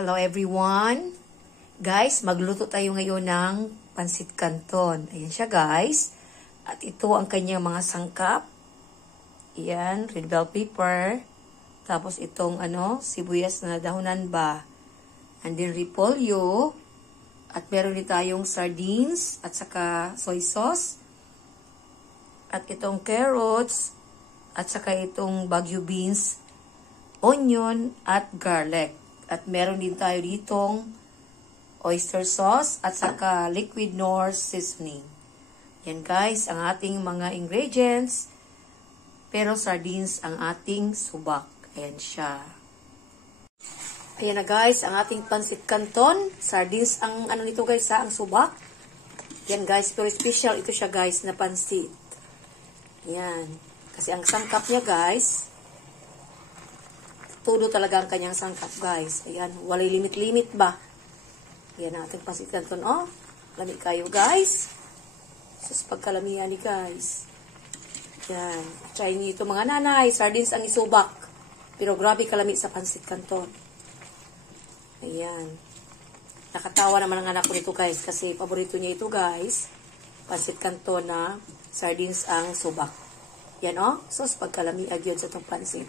Hello everyone! Guys, magluto tayo ngayon ng pansit canton. Ayan siya guys. At ito ang kanyang mga sangkap. Ayan, red bell pepper. Tapos itong sibuyas na dahunan ba. And then repolyo. At meron din tayong sardines at saka soy sauce. At itong carrots. At saka itong Baguio beans, onion at garlic. At meron din tayo ditong oyster sauce at saka liquid Knorr seasoning. Yan guys, ang ating mga ingredients. Pero sardines ang ating subak. Ayan siya. Ayan na guys, ang ating pansit canton. Sardines ang nito guys ang subak. Yan guys, pero special ito siya guys na pansit. Yan. Kasi ang sangkap niya guys, todo talaga ang kanyang sangkap guys. Ayan, walay limit-limit ba? Ayan ang ating pansit canton. Oh, lami kayo guys. Sus, pagkalamihan ni guys. Ayan, try niyo ito mga nanay. Sardines ang isubak. Pero grabe kalami sa pansit canton. Ayan. Nakatawa naman ang anak ko nito guys. Kasi paborito niya ito guys. Pansit canton na sardines ang subak. Yan o. Sus, pagkalamiag yun sa itong pansit.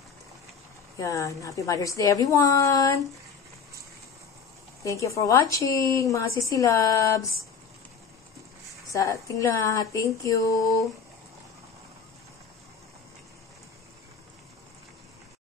Yan. Happy Mother's Day everyone! Thank you for watching, mga sisilabs. Sa ating lahat. Thank you.